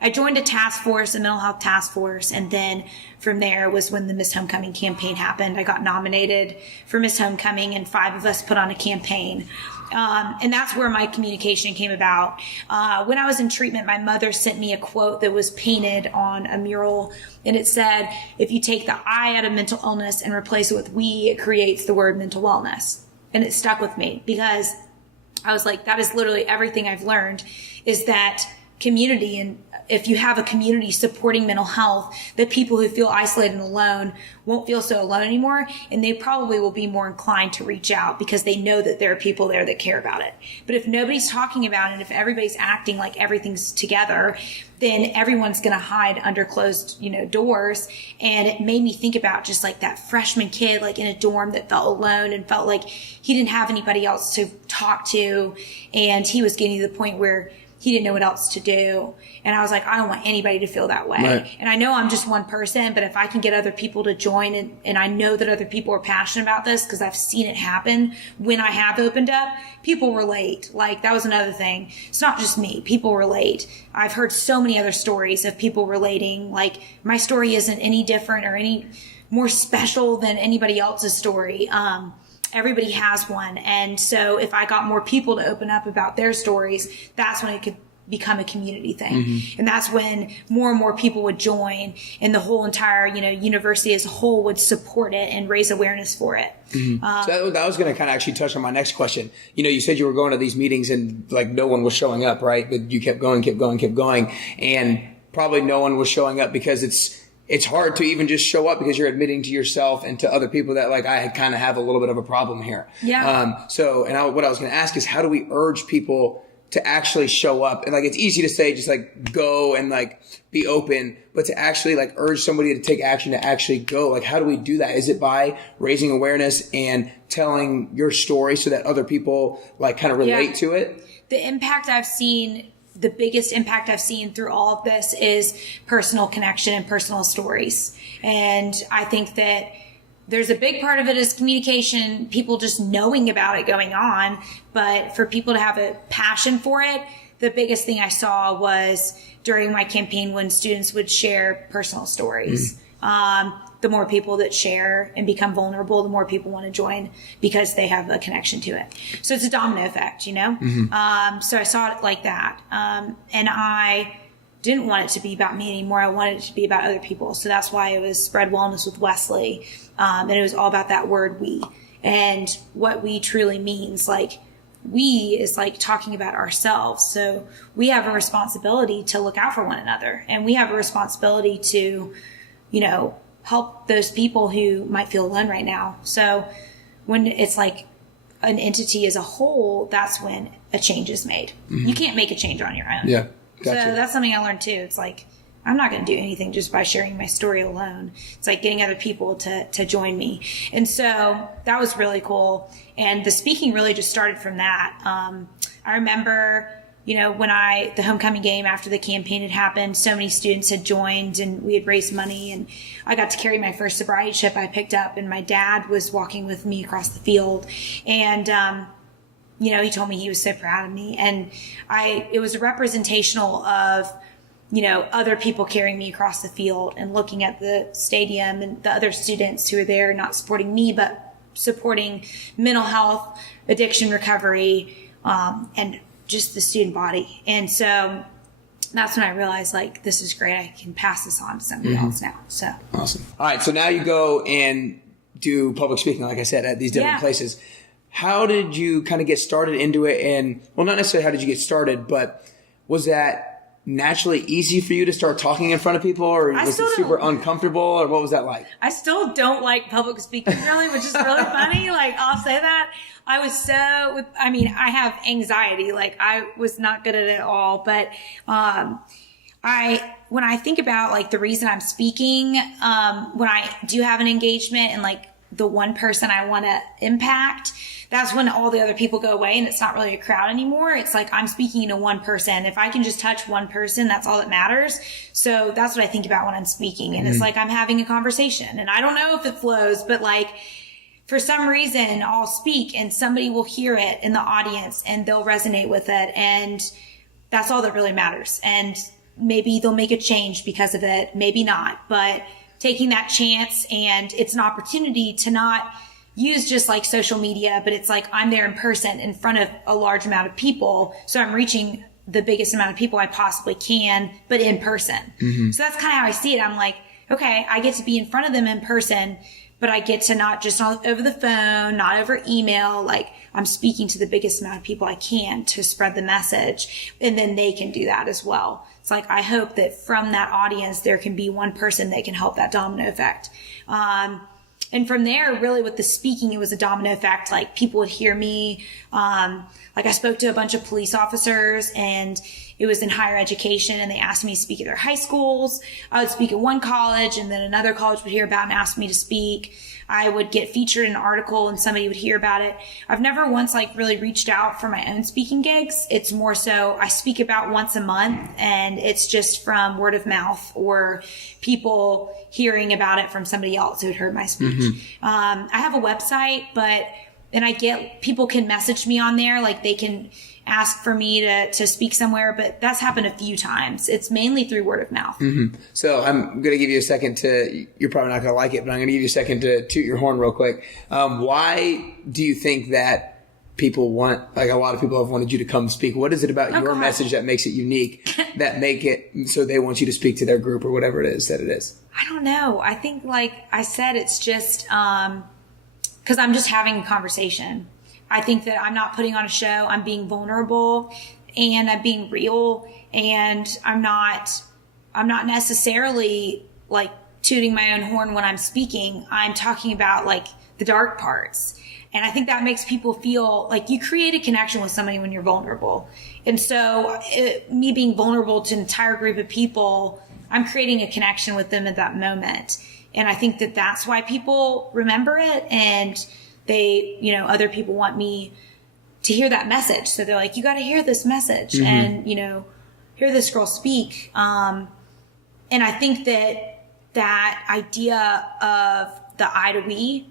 I joined a task force, a mental health task force, and then from there was when the Miss Homecoming campaign happened. I got nominated for Miss Homecoming and 5 of us put on a campaign. And that's where my communication came about. When I was in treatment, my mother sent me a quote that was painted on a mural, and it said, if you take the I out of mental illness and replace it with we, it creates the word mental wellness. And it stuck with me because I was like, that is literally everything I've learned, is that community. And if you have a community supporting mental health, the people who feel isolated and alone won't feel so alone anymore. And they probably will be more inclined to reach out because they know that there are people there that care about it. But if nobody's talking about it, if everybody's acting like everything's together, then everyone's going to hide under closed, doors. And it made me think about just like that freshman kid, like in a dorm that felt alone and felt like he didn't have anybody else to talk to. And he was getting to the point where he didn't know what else to do. And I was like, I don't want anybody to feel that way. Right. And I know I'm just one person, but if I can get other people to join, and I know that other people are passionate about this because I've seen it happen when I have opened up, people relate. Like that was another thing. It's not just me. People relate. I've heard so many other stories of people relating. Like my story isn't any different or any more special than anybody else's story. Everybody has one. And so if I got more people to open up about their stories, that's when it could become a community thing. Mm-hmm. And that's when more and more people would join, and the whole entire, university as a whole would support it and raise awareness for it. Mm-hmm. So that was going to kind of actually touch on my next question. You said you were going to these meetings and like no one was showing up, right? But you kept going. And probably no one was showing up because it's hard to even just show up because you're admitting to yourself and to other people that like I kind of have a little bit of a problem here. Yeah. What I was going to ask is, how do we urge people to actually show up? And like, it's easy to say, just like go and like be open, but to actually like urge somebody to take action, to actually go, like, how do we do that? Is it by raising awareness and telling your story so that other people like kind of relate to it? The impact I've seen the biggest impact I've seen through all of this is personal connection and personal stories. And I think that there's a big part of it is communication, people just knowing about it going on. But for people to have a passion for it, the biggest thing I saw was during my campaign when students would share personal stories. The more people that share and become vulnerable, the more people want to join because they have a connection to it. So it's a domino effect, you know? So I saw it like that. And I didn't want it to be about me anymore. I wanted it to be about other people. So that's why it was Spread Wellness with Wesley. And it was all about that word we and what we truly means. Like, we is like talking about ourselves. So we have a responsibility to look out for one another. And we have a responsibility to, you know, help those people who might feel alone right now. So when it's like an entity as a whole, that's when a change is made. You can't make a change on your own. Yeah. Gotcha. So that's something I learned too. It's like, I'm not going to do anything just by sharing my story alone. It's like getting other people to join me. And so that was really cool. And the speaking really just started from that. I remember, you know, when the homecoming game after the campaign had happened, so many students had joined and we had raised money, and I got to carry my first sobriety chip I picked up, and my dad was walking with me across the field. And, you know, he told me he was so proud of me, and it was a representational of, you know, other people carrying me across the field and looking at the stadium and the other students who are there, not supporting me, but supporting mental health, addiction recovery, and just the student body. And so that's when I realized, like, this is great. I can pass this on to somebody else now. So awesome. All right. So now you go and do public speaking, like I said, at these different places. How did you kind of get started into it? And, well, not necessarily how did you get started, but was that naturally easy for you to start talking in front of people, or was it super uncomfortable, or what was that like? I still don't like public speaking really, which is really funny. Like, I'll say that. I have anxiety. Like, I was not good at it at all. But when I think about like the reason I'm speaking, when I do have an engagement and like the one person I want to impact, that's when all the other people go away and it's not really a crowd anymore. It's like I'm speaking to one person. If I can just touch one person, that's all that matters. So that's what I think about when I'm speaking. And it's like I'm having a conversation, and I don't know if it flows, but like for some reason I'll speak and somebody will hear it in the audience and they'll resonate with it. And that's all that really matters. And maybe they'll make a change because of it. Maybe not, but taking that chance, and it's an opportunity to not use just like social media, but it's like I'm there in person in front of a large amount of people. So I'm reaching the biggest amount of people I possibly can, but in person. So that's kind of how I see it. I'm like, okay, I get to be in front of them in person, but I get to not just over the phone, not over email. Like, I'm speaking to the biggest amount of people I can to spread the message, and then they can do that as well. It's like, I hope that from that audience, there can be one person that can help that domino effect. And from there, really with the speaking, it was a domino effect. Like, people would hear me. Like, I spoke to a bunch of police officers, and it was in higher education, and they asked me to speak at their high schools. I would speak at one college, and then another college would hear about and ask me to speak. I would get featured in an article and somebody would hear about it. I've never once like really reached out for my own speaking gigs. It's more so I speak about once a month, and it's just from word of mouth or people hearing about it from somebody else who had heard my speech. I have a website, and I get people can message me on there. Like, they can ask for me to speak somewhere, but that's happened a few times. It's mainly through word of mouth. So I'm going to give you a second you're probably not going to like it, but I'm going to give you a second to toot your horn real quick. Why do you think that people like a lot of people have wanted you to come speak? What is it about your message that makes it unique, that make it so they want you to speak to their group or whatever it is that it is? I don't know. I think, like I said, it's just, because I'm just having a conversation. I think that I'm not putting on a show. I'm being vulnerable, and I'm being real, and I'm not necessarily like tooting my own horn when I'm speaking. I'm talking about like the dark parts. And I think that makes people feel like you create a connection with somebody when you're vulnerable. And so me being vulnerable to an entire group of people, I'm creating a connection with them at that moment. And I think that that's why people remember it, and they, other people want me to hear that message. So they're like, you got to hear this message. And, hear this girl speak. And I think that idea of the I to we,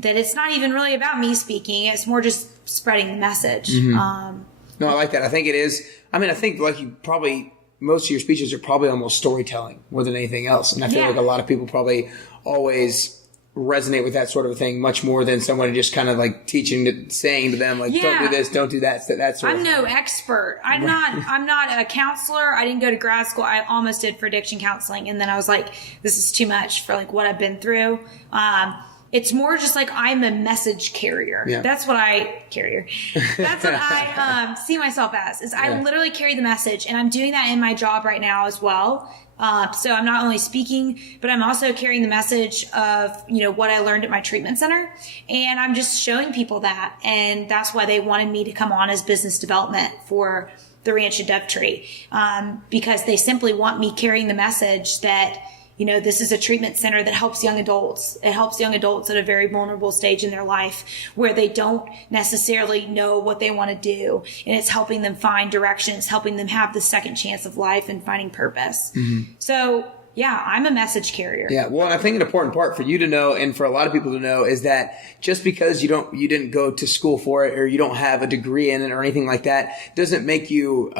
that it's not even really about me speaking. It's more just spreading the message. No, I like that. I think it is. I mean, I think like you probably, most of your speeches are probably almost storytelling more than anything else. And I feel like a lot of people probably always resonate with that sort of thing much more than someone just kind of like saying to them, like, don't do this, don't do that, that sort of thing. I'm no expert. I'm not a counselor. I didn't go to grad school. I almost did for addiction counseling. And then I was like, this is too much for like what I've been through. It's more just like I'm a message carrier. Yeah. That's what I see myself as, is I literally carry the message, and I'm doing that in my job right now as well. So I'm not only speaking, but I'm also carrying the message of, what I learned at my treatment center. And I'm just showing people that. And that's why they wanted me to come on as business development for the Ranch at Dovetree. Because they simply want me carrying the message that, this is a treatment center that helps young adults. It helps young adults at a very vulnerable stage in their life where they don't necessarily know what they want to do. And it's helping them find directions, helping them have the second chance of life and finding purpose. So yeah, I'm a message carrier. Yeah. Well, and I think an important part for you to know, and for a lot of people to know, is that just because you didn't go to school for it, or you don't have a degree in it or anything like that, doesn't make you,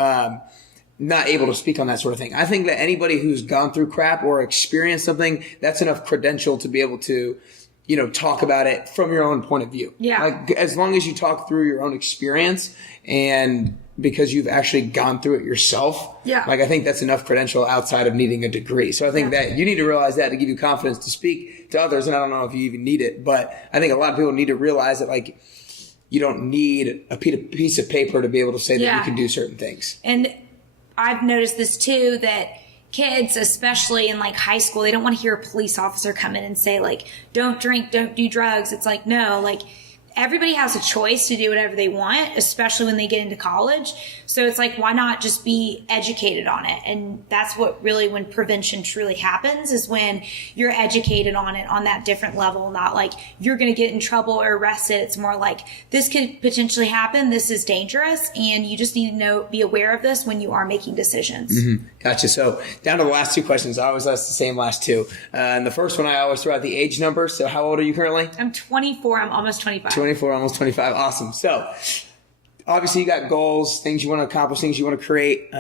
not able to speak on that sort of thing. I think that anybody who's gone through crap or experienced something, that's enough credential to be able to, talk about it from your own point of view. Yeah. Like, as long as you talk through your own experience, and because you've actually gone through it yourself. Yeah. Like, I think that's enough credential outside of needing a degree. So I think that you need to realize that to give you confidence to speak to others. And I don't know if you even need it, but I think a lot of people need to realize that, like, you don't need a piece of paper to be able to say that you can do certain things. And I've noticed this too, that kids, especially in like high school, they don't want to hear a police officer come in and say like, don't drink, don't do drugs. It's like, no, like everybody has a choice to do whatever they want, especially when they get into college. So it's like, why not just be educated on it? And that's what really, when prevention truly happens, is when you're educated on it on that different level, not like you're going to get in trouble or arrested. It's more like, this could potentially happen. This is dangerous. And you just need to be aware of this when you are making decisions. Gotcha. So down to the last two questions. I always ask the same last two. And the first one, I always throw out the age number. So how old are you currently? I'm 24. I'm almost 25. 24, almost 25. Awesome. So obviously you got goals, things you want to accomplish, things you want to create,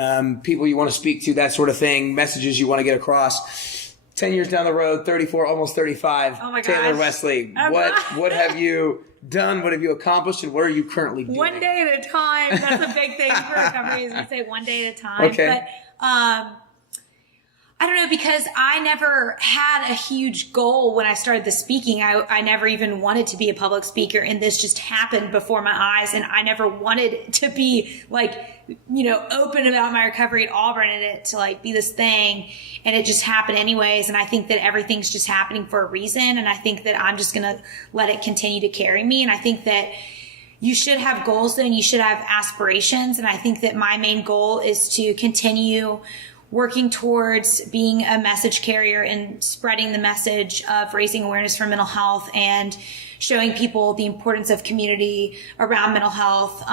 people you want to speak to, that sort of thing, messages you want to get across. 10 years down the road, 34, almost 35. Oh my gosh. Taylor Wesley, what have you done? What have you accomplished? And what are you currently doing? One day at a time. That's a big thing for recovery, is we say one day at a time. Okay. But, I don't know, because I never had a huge goal when I started the speaking. I never even wanted to be a public speaker, and this just happened before my eyes. And I never wanted to be like, open about my recovery at Auburn and it to like be this thing. And it just happened anyways. And I think that everything's just happening for a reason. And I think that I'm just going to let it continue to carry me. And I think that you should have goals and you should have aspirations. And I think that my main goal is to continue working towards being a message carrier and spreading the message of raising awareness for mental health and showing people the importance of community around mental health,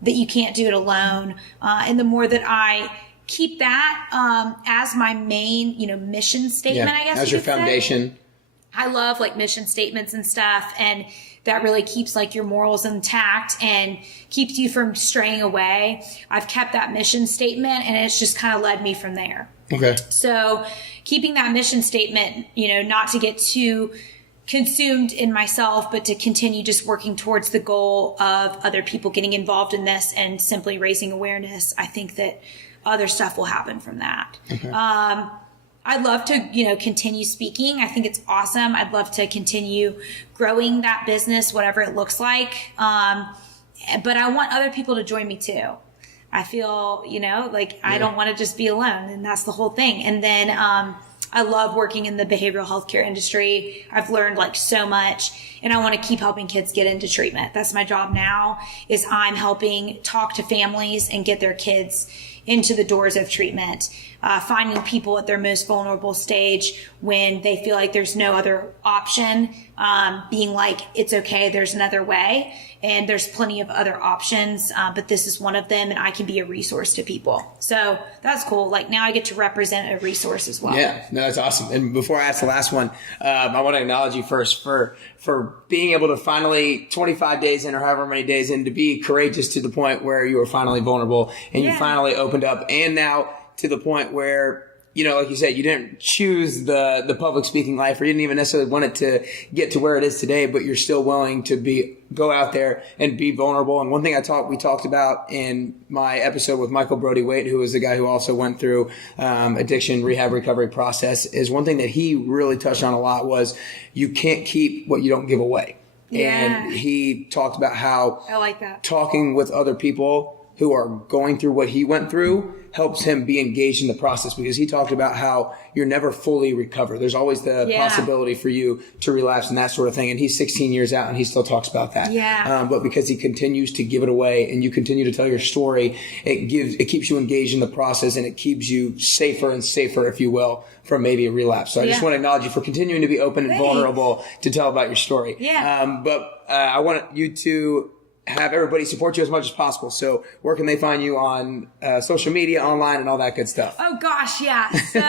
that you can't do it alone. And the more that I keep that as my main, mission statement, I guess. As your foundation. I love like mission statements and stuff, and that really keeps like your morals intact and keeps you from straying away. I've kept that mission statement, and it's just kind of led me from there. Okay. So keeping that mission statement, not to get too consumed in myself, but to continue just working towards the goal of other people getting involved in this and simply raising awareness. I think that other stuff will happen from that. Okay. I'd love to, continue speaking. I think it's awesome. I'd love to continue growing that business, whatever it looks like. But I want other people to join me too. I feel, I don't want to just be alone, and that's the whole thing. And then, I love working in the behavioral healthcare industry. I've learned like so much, and I want to keep helping kids get into treatment. That's my job now, is I'm helping talk to families and get their kids into the doors of treatment. finding people at their most vulnerable stage when they feel like there's no other option, being like, it's okay, there's another way. And there's plenty of other options, but this is one of them, and I can be a resource to people. So that's cool. Like, now I get to represent a resource as well. Yeah, no, that's awesome. And before I ask the last one, I want to acknowledge you first for being able to finally, 25 days in or however many days in, to be courageous to the point where you were finally vulnerable and you finally opened up. And now to the point where, you know, like you said, you didn't choose the public speaking life, or you didn't even necessarily want it to get to where it is today, but you're still willing to go out there and be vulnerable. And one thing we talked about in my episode with Michael Brody Waite, who was the guy who also went through addiction rehab recovery process, is one thing that he really touched on a lot was you can't keep what you don't give away. Yeah. And he talked about how I like that. Talking with other people who are going through what he went through helps him be engaged in the process, because he talked about how you're never fully recovered. There's always the possibility for you to relapse and that sort of thing. And he's 16 years out and he still talks about that. Yeah. But because he continues to give it away and you continue to tell your story, it keeps you engaged in the process, and it keeps you safer and safer, if you will, from maybe a relapse. So I just want to acknowledge you for continuing to be open and vulnerable to tell about your story. Yeah. But I want you to have everybody support you as much as possible. So where can they find you on social media, online, and all that good stuff? Oh gosh, yeah. So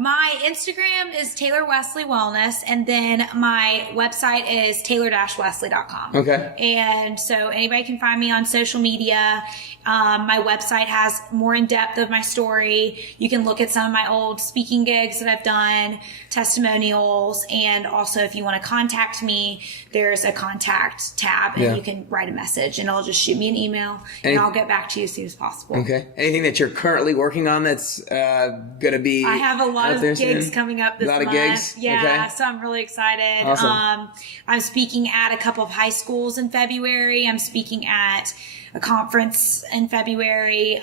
my Instagram is Taylor Wesley Wellness, and then my website is taylor-wesley.com. Okay. And so anybody can find me on social media. My website has more in depth of my story. You can look at some of my old speaking gigs that I've done, testimonials, and also if you want to contact me, there's a contact tab, and you can write a message, and I'll just shoot me an email, and I'll get back to you as soon as possible. Okay. Anything that you're currently working on that's going to be I have a lot of gigs coming up this month. A lot of gigs? Yeah, okay. So I'm really excited. Awesome. I'm speaking at a couple of high schools in February. I'm speaking at a conference in February.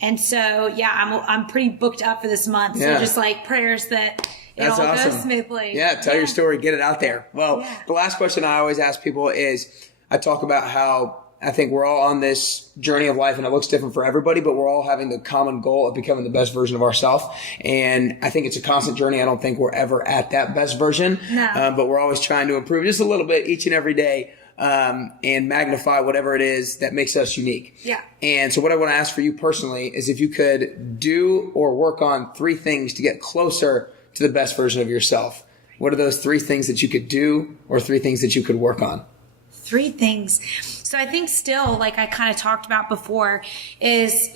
And so, I'm pretty booked up for this month. So just like prayers that it all goes smoothly. Yeah, tell your story, get it out there. Well, the last question I always ask people is, I talk about how I think we're all on this journey of life, and it looks different for everybody, but we're all having the common goal of becoming the best version of ourselves. And I think it's a constant journey. I don't think we're ever at that best version, but we're always trying to improve just a little bit each and every day, and magnify whatever it is that makes us unique. Yeah. And so what I want to ask for you personally is if you could do or work on 3 things to get closer to the best version of yourself. What are those 3 things that you could do, or 3 things that you could work on? 3 things. So I think still, like I kind of talked about before, is,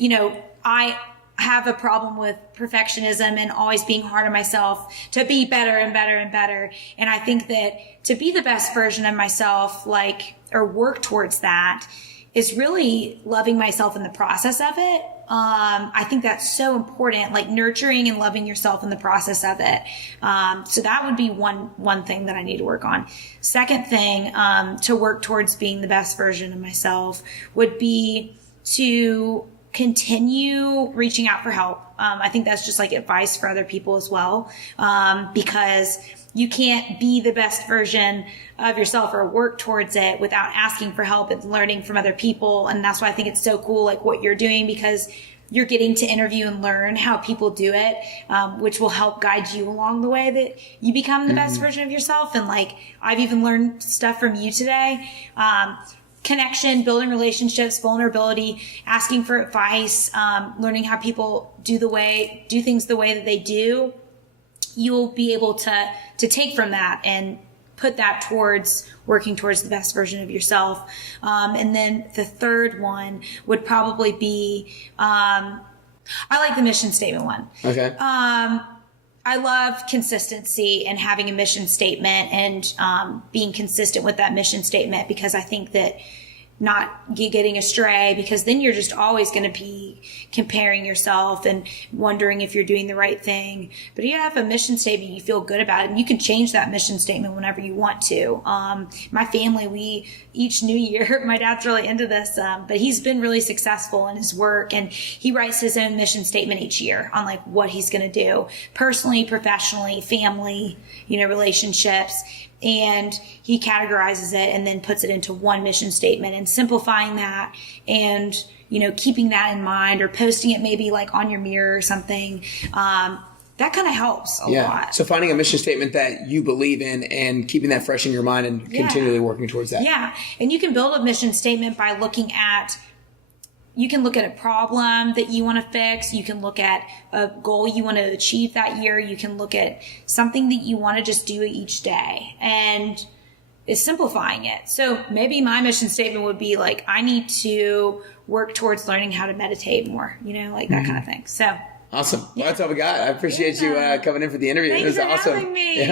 I have a problem with perfectionism and always being hard on myself to be better and better and better. And I think that to be the best version of myself, or work towards that, is really loving myself in the process of it. I think that's so important, like nurturing and loving yourself in the process of it. So that would be one thing that I need to work on. Second thing, to work towards being the best version of myself would be to continue reaching out for help. I think that's just like advice for other people as well. Because you can't be the best version of yourself or work towards it without asking for help and learning from other people. And that's why I think it's so cool, like what you're doing, because you're getting to interview and learn how people do it, which will help guide you along the way that you become the best version of yourself. And like, I've even learned stuff from you today. Connection, building relationships, vulnerability, asking for advice, learning how people do things the way that they do. You will be able to take from that and put that towards working towards the best version of yourself. And then the third one would probably be, I like the mission statement one. Okay. I love consistency and having a mission statement and being consistent with that mission statement, because I think that not getting astray, because then you're just always going to be comparing yourself and wondering if you're doing the right thing. But if you have a mission statement, you feel good about it, and you can change that mission statement whenever you want to. My family, each new year, my dad's really into this, but he's been really successful in his work, and he writes his own mission statement each year on like what he's going to do personally, professionally, family, relationships. And he categorizes it and then puts it into one mission statement, and simplifying that and keeping that in mind, or posting it maybe like on your mirror or something. That kind of helps a lot. So finding a mission statement that you believe in and keeping that fresh in your mind and continually working towards that. Yeah. And you can build a mission statement by you can look at a problem that you want to fix. You can look at a goal you want to achieve that year. You can look at something that you want to just do each day, and it's simplifying it. So maybe my mission statement would be like, I need to work towards learning how to meditate more, like that kind of thing. So awesome. Well, that's all we got. I appreciate you coming in for the interview. Thanks It was for awesome. having me. Yeah.